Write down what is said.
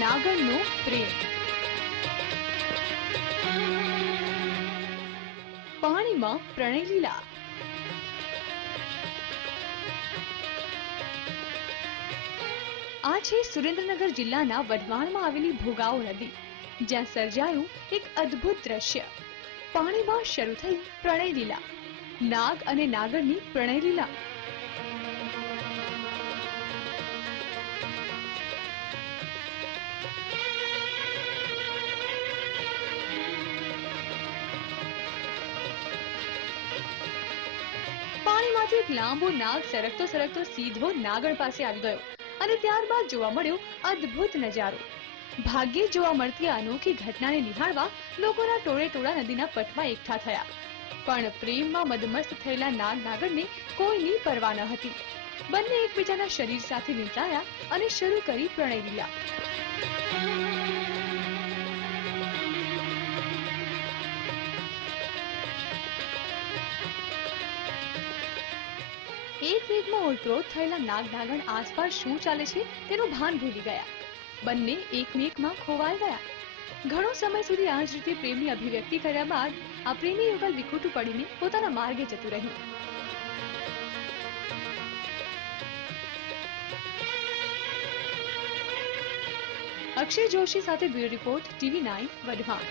નાગણનો પ્રેમ. પાણીમાં પ્રણય લીલા. આ છે સુરેન્દ્રનગર જિલ્લાના વઢવાણમાં આવેલી ભોગાવો નદી, જ્યાં સર્જાયું એક અદ્ભુત દ્રશ્ય. પાણીમાં શરૂ થઈ પ્રણય લીલા, નાગ અને નાગણની પ્રણય લીલા. પાણીમાંથી એક લાંબો નાગ સરકતો સરકતો સીધો નાગણ પાસે આવી ગયો અને ત્યારબાદ જોવા મળ્યો અદ્ભુત નજારો. ભાગ્યે જોવા મળતી આ અનોખી ઘટનાને નિહાળવા લોકોના ટોળે ટોળા નદીના પટમાં એકઠા થયા. પણ પ્રેમમાં મદમસ્ત થયેલા નાગ નાગણને કોઈની પરવા ન હતી. બંને એકબીજાના શરીર સાથે વીંટળાયા અને શરૂ કરી પ્રણય લીલા. એક વેગમાં ઓળતરોડ થયેલા નાગ નાગણ આસપાસ શું ચાલે છે તેનું ભાન ભૂલી ગયા. બંને એકમેકમાં ખોવાઈ ગયા. ઘણો સમય સુધી આ જ રીતે પ્રેમની અભિવ્યક્તિ કર્યા બાદ આ પ્રેમી યુગલ વિખૂટું પડીને પોતાના માર્ગે જતું રહ્યું. અક્ષય જોશી સાથે બ્યુરો રિપોર્ટ, TV9 વઢવાણ.